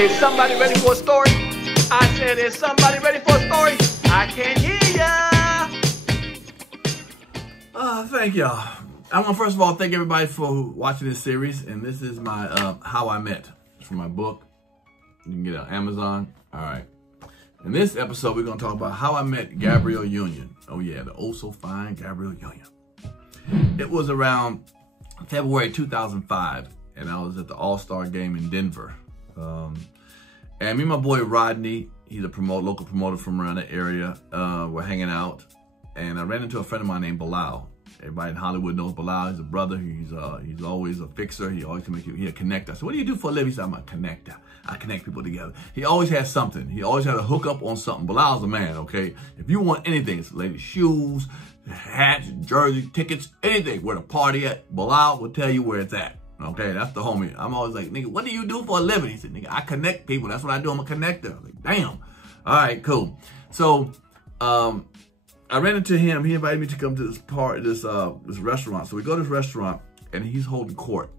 Is somebody ready for a story? I said, is somebody ready for a story? I can't hear ya. Thank y'all. I want to first of all thank everybody for watching this series, and this is my How I Met. It's from my book. You can get it on Amazon. All right. In this episode, we're going to talk about how I met Gabrielle Union. Oh yeah, the oh so fine Gabrielle Union. It was around February 2005, and I was at the All-Star game in Denver. And me and my boy Rodney, he's a local promoter from around the area, we're hanging out, and I ran into a friend of mine named Bilal. Everybody in Hollywood knows Bilal. He's a brother. He's always a fixer. He always can make you. He's a connector. So what do you do for a living? He said, I'm a connector. I connect people together. He always has something. He always had a hook up on something. Bilal's a man, okay? If you want anything, it's ladies' shoes, hats, jersey, tickets, anything, where the party at, Bilal will tell you where it's at. Okay, that's the homie. I'm always like, nigga, what do you do for a living? He said, nigga, I connect people. That's what I do. I'm a connector. I'm like, damn. All right, cool. So, I ran into him. He invited me to come to this restaurant. So we go to this restaurant, and he's holding court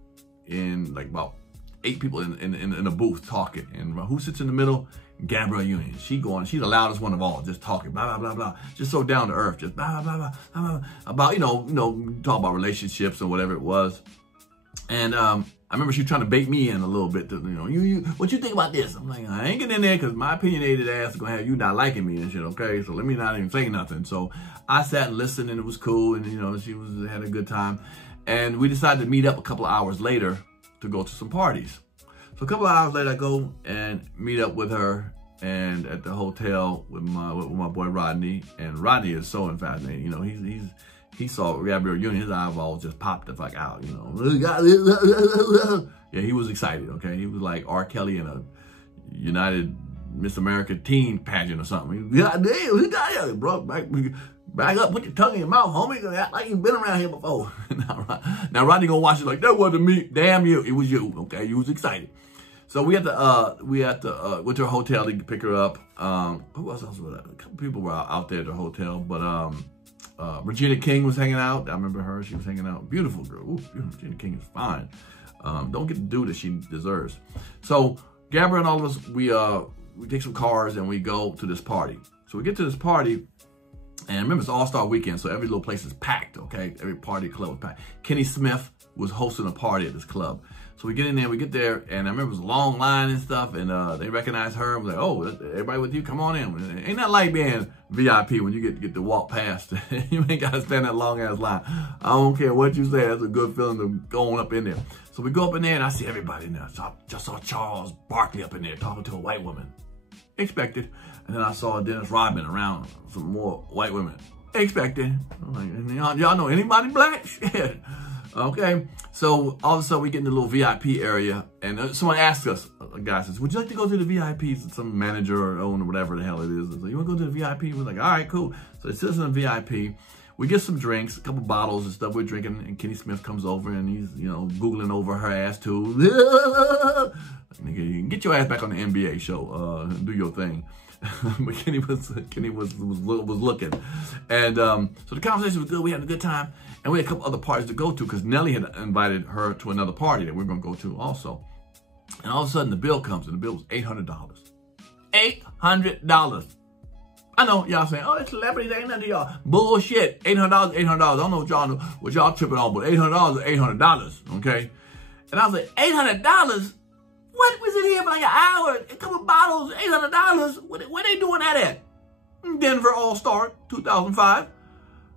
in like about 8 people in a booth talking. And who sits in the middle? Gabrielle Union. She's the loudest one of all, just talking, blah, blah, blah, blah. Just so down to earth, just blah, blah, blah, blah, blah, about, talk about relationships or whatever it was. And I remember she was trying to bait me in a little bit to, what you think about this? I'm like, I ain't getting in there because my opinionated ass is going to have you not liking me and shit, okay? So let me not even say nothing. So I sat and listened, and it was cool, and, she had a good time. And we decided to meet up a couple of hours later to go to some parties. So a couple of hours later, I go and meet up with her and at the hotel with my boy Rodney. And Rodney is so fascinating. He saw Gabrielle Union, his eyeballs just popped the fuck out, Yeah, he was excited, okay? He was like R. Kelly in a United Miss America teen pageant or something. God damn, he got it, bro. Back up, put your tongue in your mouth, homie. Act like you've been around here before. Now Rodney gonna watch it like, that wasn't me. Damn you, it was you, okay? You was excited. So we had to went to a hotel to pick her up. Who else was that? A couple people were out there at the hotel, but Regina King was hanging out. I remember her. She was hanging out. Beautiful girl. Ooh, Regina King is fine. Don't get the due that she deserves. So Gabrielle and all of us, we take some cars and we go to this party. So we get to this party, and remember, it's All-Star Weekend, so every little place is packed, okay? Every party club was packed. Kenny Smith was hosting a party at this club. So we get in there, and I remember it was a long line and stuff, and they recognized her and was like, oh, everybody with you, come on in. Ain't that like being VIP when you get to walk past? You ain't got to stand that long-ass line. I don't care what you say, that's a good feeling to going up in there. So we go up in there, and I see everybody in there. So I just saw Charles Barkley up in there talking to a white woman. Expected. And then I saw Dennis Rodman around some more white women. Expected. I'm like, y'all know anybody black? Shit. Okay, so all of a sudden we get in the little VIP area, and someone asked us, a guy says, would you like to go to the VIPs? Some manager or owner, whatever the hell it is. So you want to go to the VIP? We're like, all right, cool. So it sits in the VIP. We get some drinks, a couple bottles and stuff we're drinking, and Kenny Smith comes over, and he's, Googling over her ass too. Nigga, you can get your ass back on the NBA show, do your thing. But Kenny was looking, and so the conversation was good. We had a good time, and we had a couple other parties to go to because Nelly had invited her to another party that we were gonna go to also. And all of a sudden the bill comes, and the bill was $800. $800. I know y'all saying, oh, it's celebrities, ain't nothing to y'all. Bullshit. $800, $800. I don't know what y'all tripping on, but $800 is $800. Okay, and I was like, $800. What was it here for like an hour? A couple bottles, $800. Where they doing that at? Denver All-Star 2005.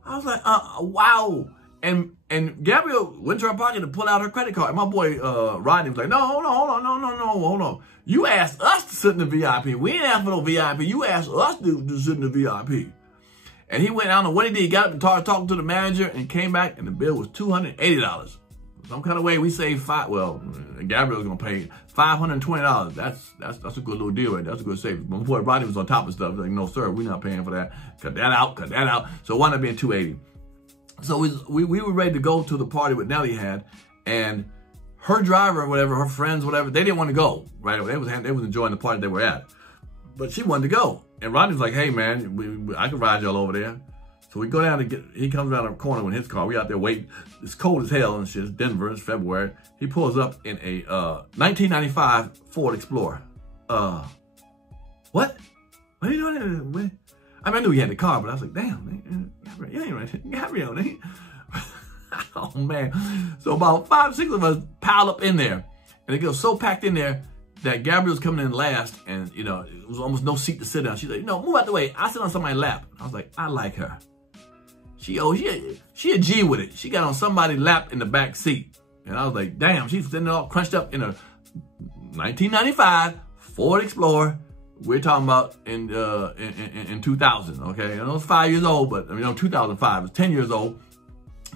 I was like, wow. And Gabrielle went to her pocket to pull out her credit card. And my boy Rodney was like, no, hold on. You asked us to sit in the VIP. We ain't asked for no VIP. You asked us to sit in the VIP. And he went, I don't know what he did. He got up and started talking to the manager and came back, and the bill was $280. Some kind of way we saved Gabrielle's gonna pay $520. That's a good little deal, right? That's a good savings. My boy Rodney was on top of stuff. He's like, no, sir, we're not paying for that. Cut that out. So it wound up being $280. So we were ready to go to the party what Nelly had, and her driver or whatever, her friends, whatever, they didn't want to go, right? They was enjoying the party they were at. But she wanted to go. And Rodney was like, hey man, I can ride y'all over there. So we go down to he comes around the corner with his car. We out there waiting. It's cold as hell and shit. It's Denver. It's February. He pulls up in a 1995 Ford Explorer. what? What are you doing? I mean, I knew he had the car, but I was like, damn, man, you ain't right. Gabrielle, man. Oh, man. So about 5, 6 of us piled up in there. And it got so packed in there that Gabrielle was coming in last. And, you know, it was almost no seat to sit down. She's like, no, move out the way. I sit on somebody's lap. I was like, I like her. She a G with it. She got on somebody's lap in the back seat. And I was like, damn, she's sitting all crunched up in a 1995 Ford Explorer. We're talking about in 2000, okay? And I was 5 years old, but I mean, 2005, I was 10 years old.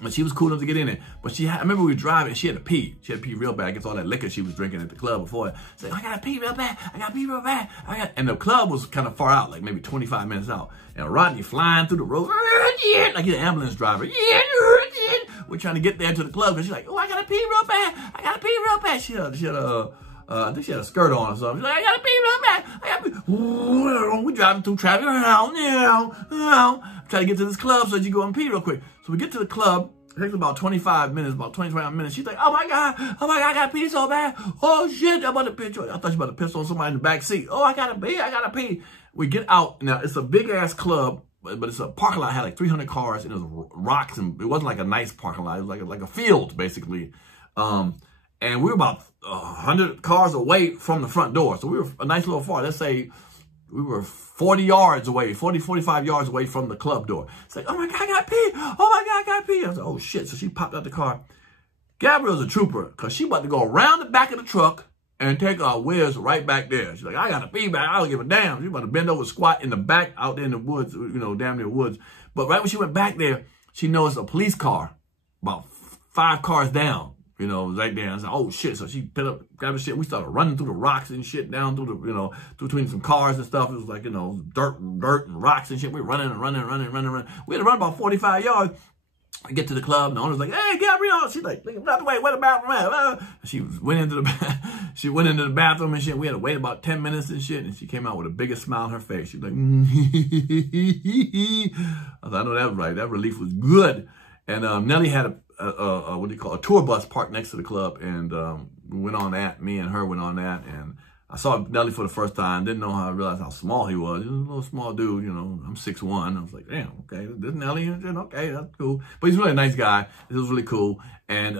But she was cool enough to get in it. But I remember we were driving, she had to pee. She had to pee real bad against all that liquor she was drinking at the club before. She's like, I gotta pee real bad. I gotta pee real bad. And the club was kind of far out, like maybe 25 minutes out. And Rodney flying through the road, like he's an ambulance driver. We're trying to get there to the club because she's like, oh, I gotta pee real bad. I gotta pee real bad. She had I think she had a skirt on or something. She's like, I gotta pee real bad. I gotta pee. Ooh, we driving through traffic. Trying to get to this club so that you go and pee real quick. So we get to the club. It takes about 25 minutes, about 25 minutes. She's like, oh my God, I gotta pee so bad. Oh shit, I'm about to piss. I thought she was about to piss on somebody in the back seat. Oh, I gotta pee. We get out. Now, it's a big ass club, but it's a parking lot. It had like 300 cars and it was rocks, and it wasn't like a nice parking lot. It was like a field, basically. And we were about 100 cars away from the front door. So we were a nice little far. Let's say we were 40 yards away, 40, 45 yards away from the club door. It's like, oh my God, I gotta pee. Oh my God, I gotta pee. I was like, oh shit. So she popped out the car. Gabrielle's a trooper because she about to go around the back of the truck and take our whiz right back there. She's like, I gotta pee back. I don't give a damn. She's about to bend over, squat in the back out there in the woods, you know, damn near woods. But right when she went back there, she noticed a police car about 5 cars down. You know, right there. I was like, oh shit. So she picked up, grabbed the shit. We started running through the rocks and shit down through the, you know, between some cars and stuff. It was like, you know, dirt and rocks and shit. We were running. We had to run about 45 yards. I get to the club and the owner's like, hey, Gabrielle. She's like, get out the way, where the bathroom at? She went into the bathroom and shit. We had to wait about 10 minutes and shit. And she came out with the biggest smile on her face. She was like, I was like, I know that was right. That relief was good. And Nelly had what do you call a tour bus parked next to the club, and we went on that. Me and her went on that, and I saw Nelly for the first time. Didn't know how I realized how small he was. He was a little small dude, you know. I'm 6'1". I was like, damn, okay, this Nelly. Okay, that's cool. But he's really a nice guy. It was really cool, and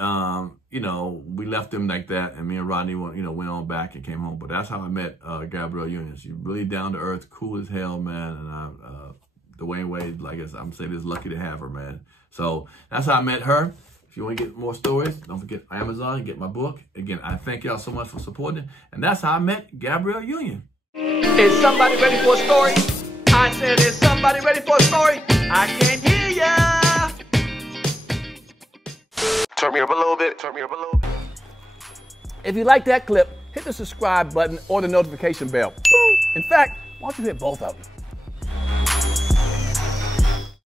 you know, we left him like that, and me and Rodney, you know, went on back and came home. But that's how I met Gabrielle Union. She's really down to earth, cool as hell, man, and Dwayne Wade, like I'm saying, is lucky to have her, man. So that's how I met her. If you want to get more stories, don't forget Amazon and get my book. Again, I thank y'all so much for supporting it. And that's how I met Gabrielle Union. Is somebody ready for a story? I said, is somebody ready for a story? I can't hear ya. Turn me up a little bit. If you like that clip, hit the subscribe button or the notification bell. In fact, why don't you hit both of them?